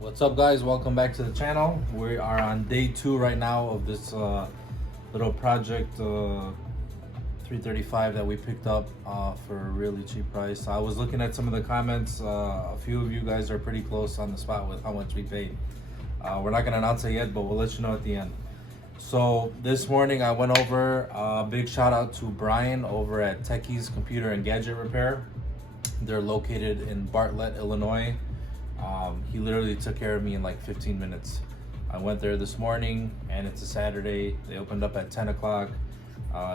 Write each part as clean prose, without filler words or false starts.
What's up, guys? Welcome back to the channel. We are on day 2 right now of this little project 335 that we picked up for a really cheap price. I was looking at some of the comments. A few of you guys are pretty close on the spot with how much we paid. We're not going to announce it yet, but we'll let you know at the end. So this morning I went over, big shout out to Brian over at Techie's Computer and Gadget Repair. They're located in Bartlett, Illinois. He literally took care of me in like 15 minutes. I went there this morning and it's a Saturday. They opened up at 10 o'clock,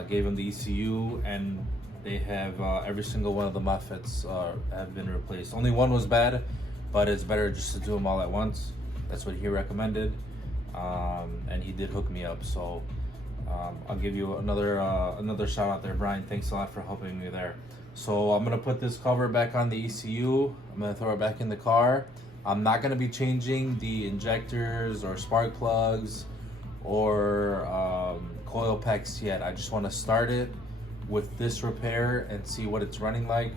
gave him the ECU, and they have every single one of the MOSFETs have been replaced. Only one was bad, but it's better just to do them all at once. That's what he recommended, and he did hook me up. So I'll give you another shout out there, Brian. Thanks a lot for helping me there. So I'm gonna put this cover back on the ECU. I'm gonna throw it back in the car. I'm not gonna be changing the injectors or spark plugs or coil packs yet. I just wanna start it with this repair and see what it's running like.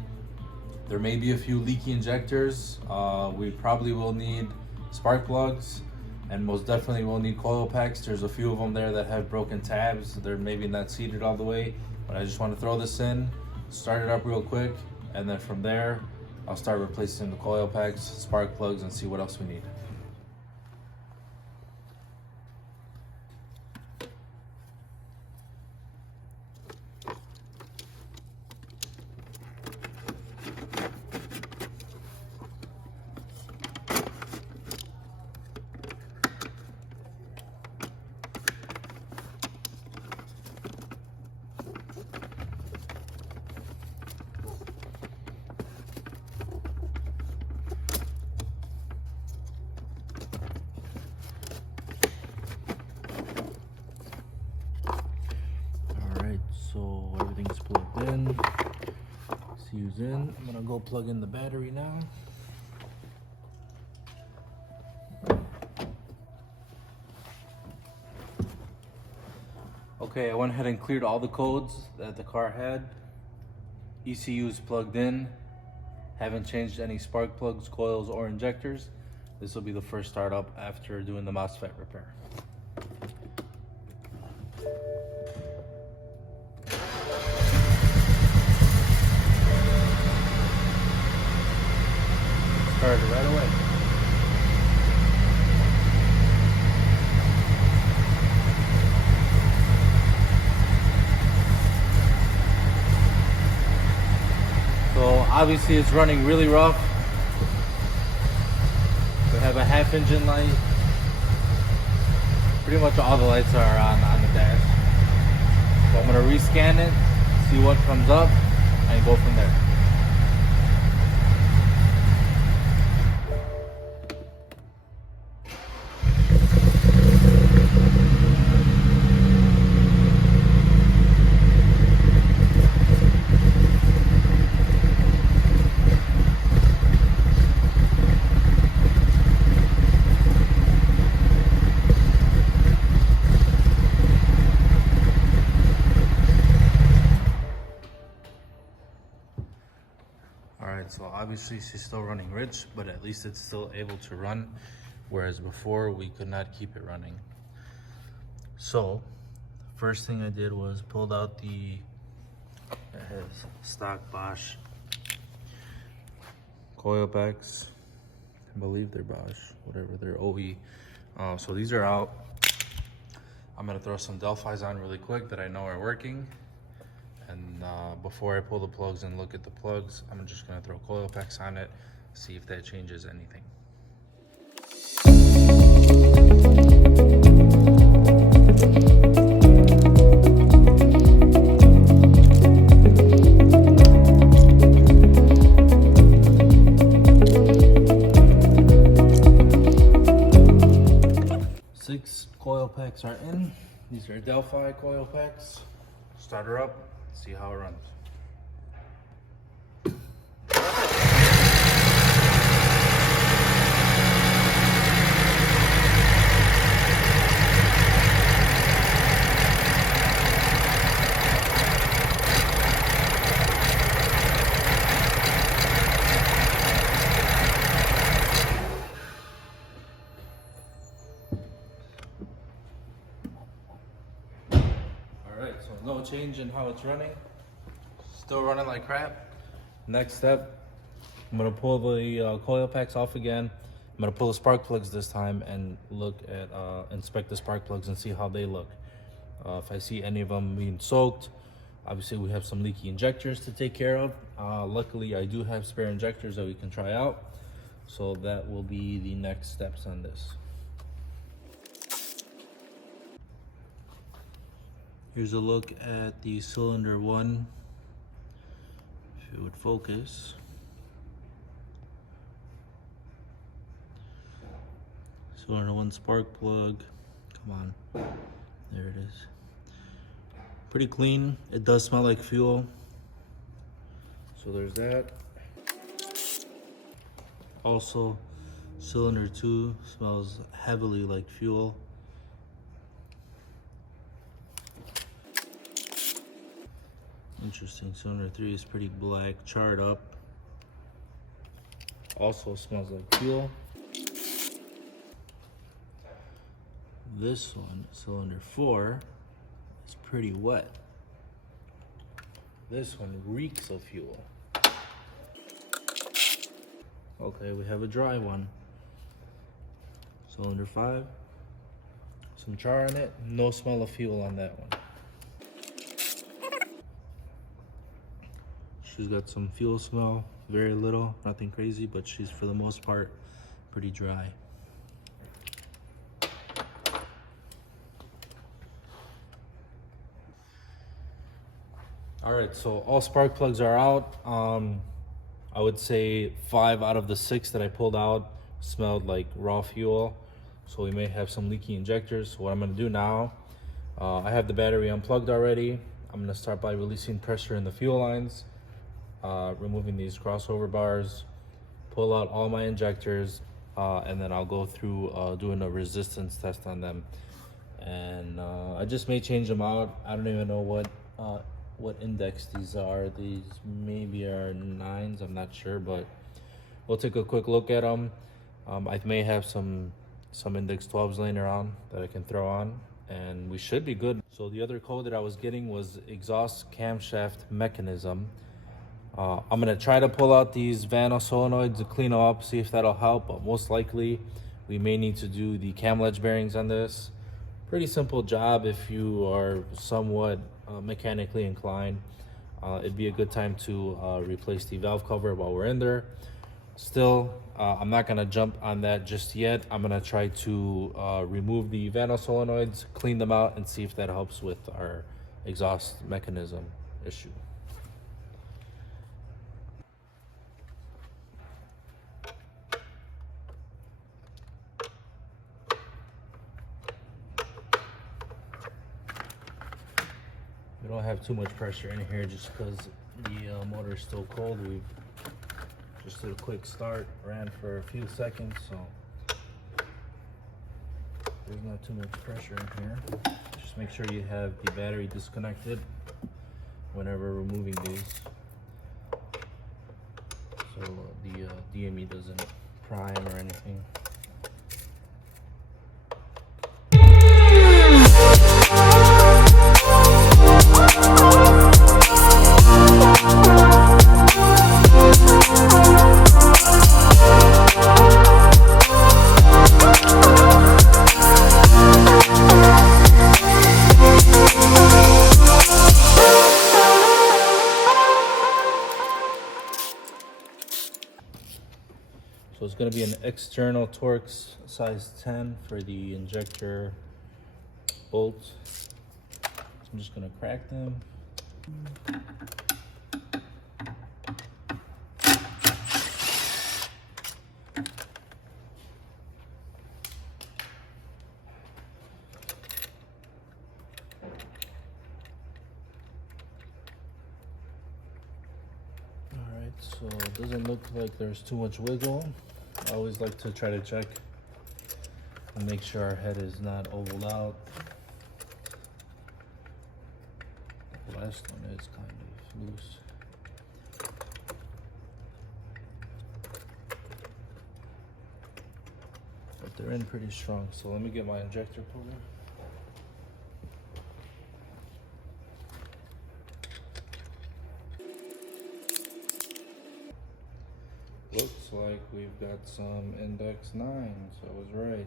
There may be a few leaky injectors. We probably will need spark plugs, and most definitely will need coil packs. There's a few of them there that have broken tabs. They're maybe not seated all the way, but I just wanna throw this in, start it up real quick, and then from there I'll start replacing the coil packs, spark plugs, and see what else we need. So everything's plugged in, CU's in. I'm gonna go plug in the battery now. Okay, I went ahead and cleared all the codes that the car had. ECU is plugged in. Haven't changed any spark plugs, coils, or injectors. This will be the first startup after doing the MOSFET repair. Started right away. So obviously it's running really rough. We have a half engine light. Pretty much all the lights are on the dash. So I'm gonna rescan it, see what comes up, and go from there. So obviously she's still running rich, but at least it's still able to run, whereas before we could not keep it running. So first thing I did was pulled out it has stock Bosch coil packs. I believe they're Bosch, whatever, they're OE. So these are out. I'm gonna throw some Delphi's on really quick that I know are working. And before I pull the plugs and look at the plugs, I'm just gonna throw coil packs on it, see if that changes anything. Six coil packs are in. These are Delphi coil packs. Start her up. See how it runs. no change in how it's running. Still running like crap. Next step, I'm gonna pull the coil packs off again. I'm gonna pull the spark plugs this time and look at, inspect the spark plugs and see how they look. If I see any of them being soaked, obviously we have some leaky injectors to take care of. Luckily, I do have spare injectors that we can try out. So that will be the next steps on this. Here's a look at the cylinder 1, if it would focus. Cylinder 1 spark plug, come on, there it is. Pretty clean, it does smell like fuel. So there's that. Also, cylinder 2 smells heavily like fuel. Interesting, cylinder 3 is pretty black, charred up. Also smells like fuel. This one, cylinder 4, is pretty wet. This one reeks of fuel. Okay, we have a dry one. Cylinder 5, some char on it, no smell of fuel on that one. She's got some fuel smell, very little, nothing crazy, but she's for the most part pretty dry. All right, so all spark plugs are out. I would say 5 out of the 6 that I pulled out smelled like raw fuel. So we may have some leaky injectors. So what I'm gonna do now, I have the battery unplugged already. I'm gonna start by releasing pressure in the fuel lines, removing these crossover bars, pull out all my injectors, and then I'll go through doing a resistance test on them. And I just may change them out. I don't even know what index these are. These maybe are 9s, I'm not sure, but we'll take a quick look at them. I may have some index 12s laying around that I can throw on, and we should be good. So the other code that I was getting was exhaust camshaft mechanism. I'm gonna try to pull out these Vano solenoids to clean them up, see if that'll help, but most likely we may need to do the cam ledge bearings on this. Pretty simple job if you are somewhat mechanically inclined. It'd be a good time to replace the valve cover while we're in there. Still, I'm not gonna jump on that just yet. I'm gonna try to remove the Vano solenoids, clean them out, and see if that helps with our exhaust mechanism issue. We don't have too much pressure in here just because the motor is still cold. We've just did a quick start, ran for a few seconds, so there's not too much pressure in here. Just make sure you have the battery disconnected whenever removing these, so the DME doesn't prime or anything. So it's going to be an external Torx size 10 for the injector bolts. So I'm just going to crack them. Alright, so it doesn't look like there's too much wiggle. I always like to try to check and make sure our head is not ovaled out. The last one is kind of loose. But they're in pretty strong, so let me get my injector puller. looks like we've got some index 9s. I was right.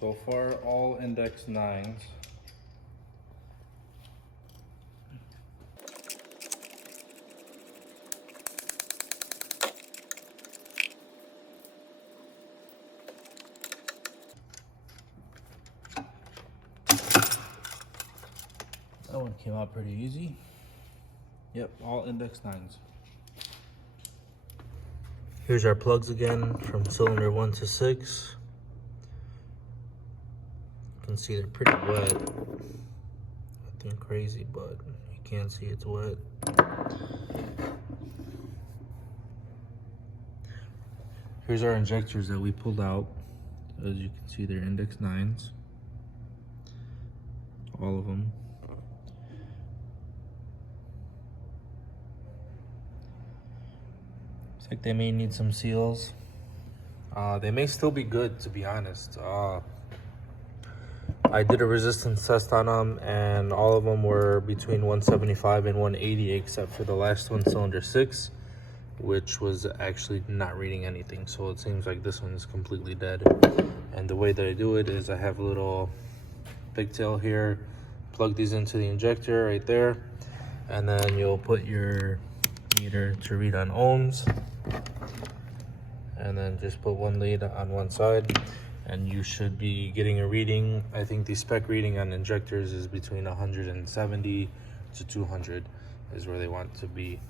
So far, all index 9s. That one came out pretty easy. Yep, all index 9s. Here's our plugs again from cylinder 1 to 6. You can see they're pretty wet. Nothing crazy, but you can see it's wet. Here's our injectors that we pulled out. As you can see, they're index 9s. All of them. Looks like they may need some seals. They may still be good, to be honest. I did a resistance test on them, and all of them were between 175 and 180, except for the last one, cylinder 6, which was actually not reading anything. So it seems like this one is completely dead. And the way that I do it is I have a little pigtail here, plug these into the injector right there, and then you'll put your meter to read on ohms, and then just put one lead on one side, and you should be getting a reading. I think the spec reading on injectors is between 170 to 200 is where they want to be.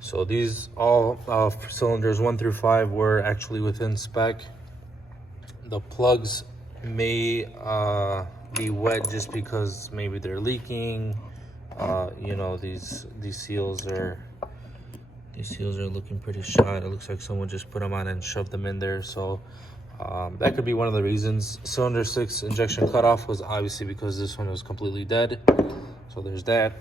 So these all cylinders 1 through 5 were actually within spec. The plugs may be wet just because maybe they're leaking. You know, these seals are looking pretty shot. It looks like someone just put them on and shoved them in there. So that could be one of the reasons. Cylinder 6 injection cutoff was obviously because this one was completely dead. So there's that.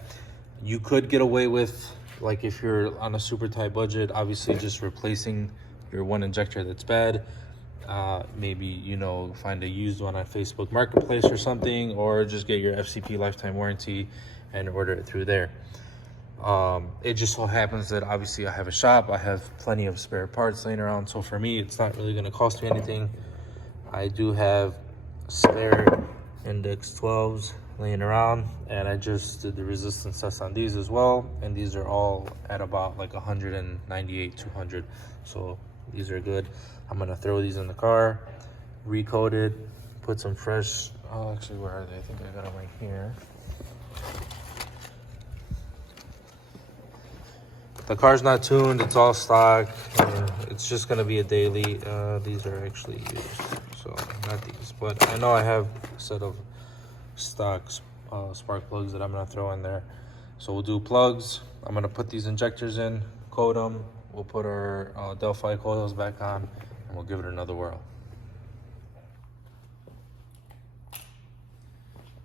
You could get away with, like, if you're on a super tight budget, obviously just replacing your one injector that's bad. Maybe, you know, find a used one on Facebook Marketplace or something, or just get your FCP lifetime warranty and order it through there. It just so happens that obviously I have a shop, I have plenty of spare parts laying around, so for me it's not really going to cost me anything. I do have spare index 12s laying around, and I just did the resistance test on these as well, and these are all at about like 198, 200, so these are good. I'm going to throw these in the car, recode it, put some fresh, oh, actually, where are they? I think I got them right here. The car's not tuned, it's all stock. It's just gonna be a daily. These are actually used, so not these, but I know I have a set of stock spark plugs that I'm gonna throw in there. So we'll do plugs. I'm gonna put these injectors in, code them. We'll put our Delphi coils back on, and we'll give it another whirl.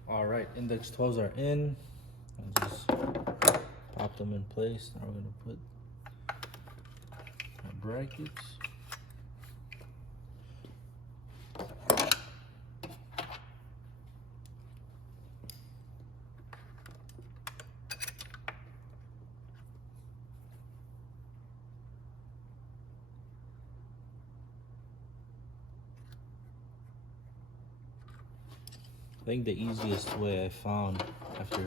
All right, index 12s are in. I'll just pop them in place. Now we're going to put our brackets. I think the easiest way I found after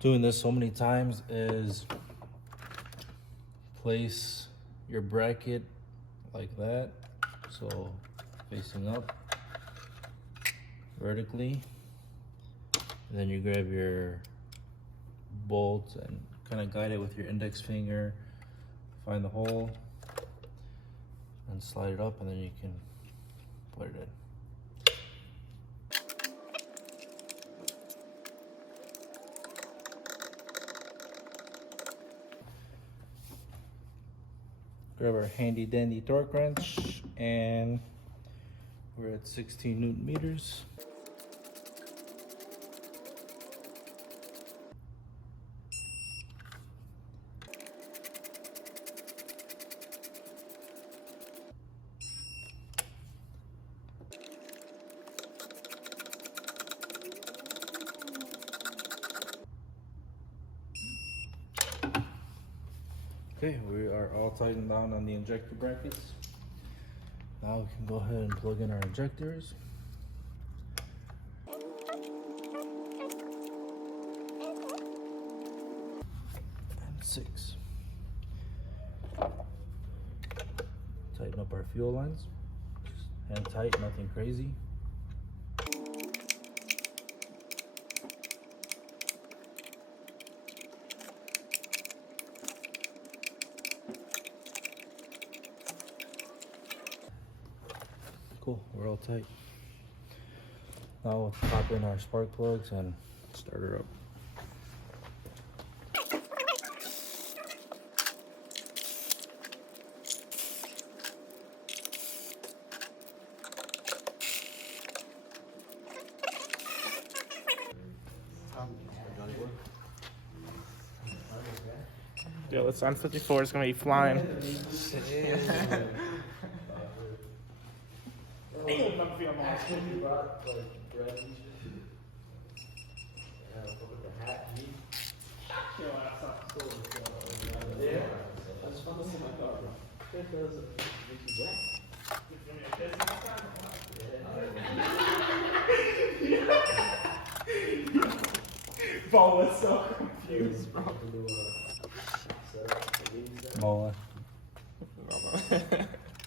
doing this so many times is place your bracket like that, so facing up vertically, and then you grab your bolt and kind of guide it with your index finger, find the hole and slide it up, and then you can put it in. Grab our handy dandy torque wrench, and we're at 16 Newton meters. Okay, we are all tightened down on the injector brackets. Now we can go ahead and plug in our injectors. And 6. Tighten up our fuel lines. Hand tight, nothing crazy. Cool, we're all tight. Now let's pop in our spark plugs and start her up. Yo, this N54 is gonna be flying. Bo was so confused, bro. About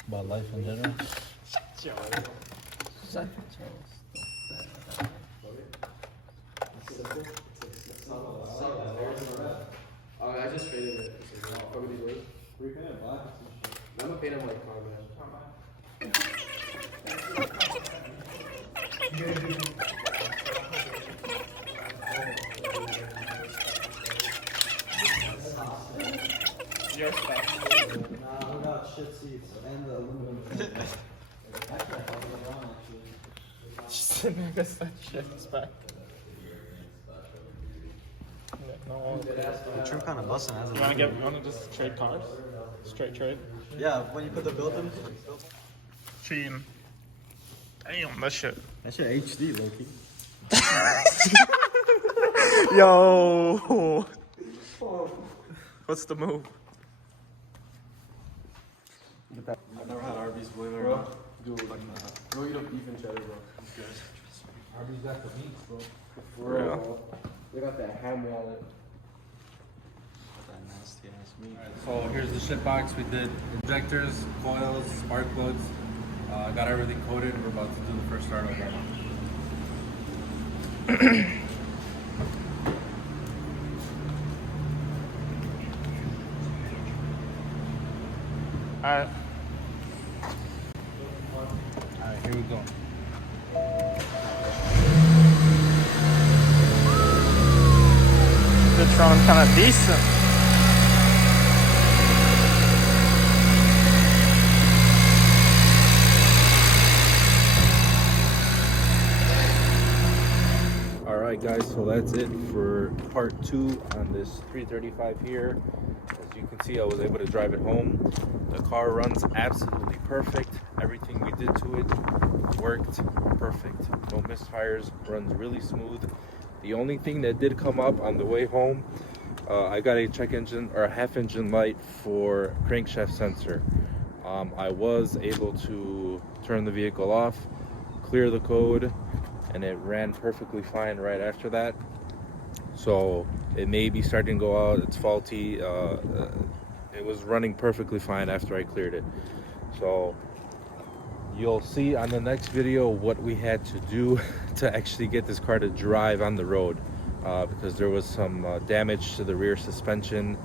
about life in general. I just traded it. Repainted black. I'm gonna paint him like carbon. Your stuff. Nah, we got shit seats and the aluminum. Actually, I thought it was wrong, actually. Just make us that shit back. No. The trim kind of busting, hasn't it? You wanna just trade cars? Straight trade? Yeah, when you put the built in. Cheating. Damn, that shit. That shit HD, low key. Yo. What's the move? I've never had Arby's boiler, bro. Do like that. Go eat a beef and cheddar, bro. It's good. Arby's got the meats, bro. For real, bro. They got that ham wallet. That nasty ass meat. So here's the shit box. We did injectors, coils, spark plugs. Got everything coated. We're about to do the first startup right now. Alright. Alright, here we go. It's running kind of decent. Alright guys, so that's it for part 2 on this 335 here. As you can see, I was able to drive it home. The car runs absolutely perfect. Everything we did to it worked perfect. No misfires, runs really smooth. The only thing that did come up on the way home, I got a check engine or a half engine light for crankshaft sensor. I was able to turn the vehicle off, clear the code, and it ran perfectly fine right after that. So it may be starting to go out, it's faulty. It was running perfectly fine after I cleared it. So you'll see on the next video what we had to do to actually get this car to drive on the road, because there was some damage to the rear suspension,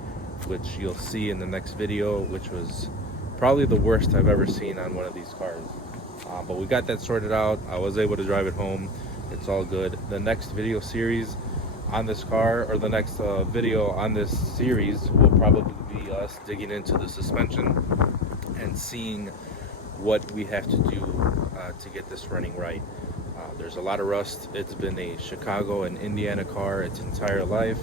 which you'll see in the next video, which was probably the worst I've ever seen on one of these cars. But we got that sorted out. I was able to drive it home. It's all good. The next video series on this car, or the next video on this series, will probably be us digging into the suspension and seeing what we have to do to get this running right. There's a lot of rust. It's been a Chicago and Indiana car its entire life,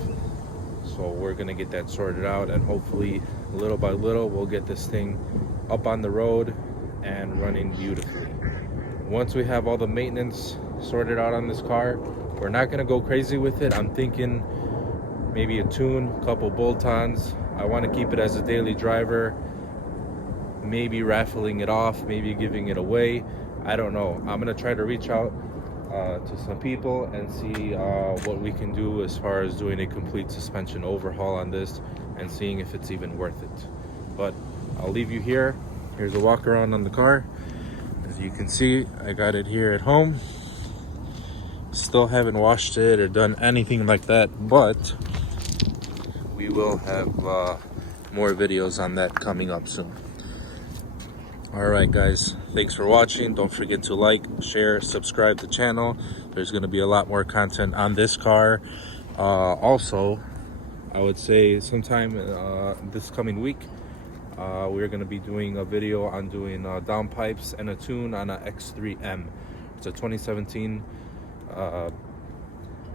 so we're gonna get that sorted out, and hopefully little by little we'll get this thing up on the road and running beautifully. Once we have all the maintenance sorted out on this car, we're not gonna go crazy with it. I'm thinking maybe a tune, a couple bolt-ons, I want to keep it as a daily driver, maybe raffling it off, maybe giving it away. I don't know. I'm gonna try to reach out to some people and see what we can do as far as doing a complete suspension overhaul on this and seeing if it's even worth it. But I'll leave you here. Here's a walk around on the car. As you can see, I got it here at home. Still haven't washed it or done anything like that, but we will have more videos on that coming up soon. All right, guys, thanks for watching. Don't forget to like, share, subscribe to the channel. There's going to be a lot more content on this car. Also, I would say sometime this coming week, we're going to be doing a video on doing downpipes and a tune on a X3M. It's a 2017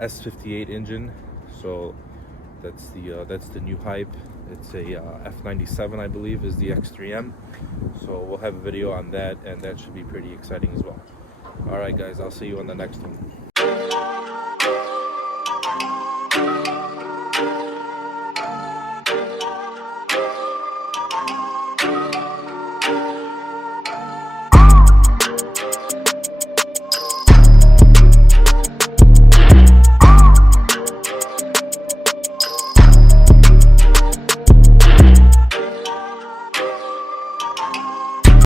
S58 engine, so that's the new hype. It's a F97, I believe, is the X3M. So we'll have a video on that, and that should be pretty exciting as well. All right, guys, I'll see you on the next one.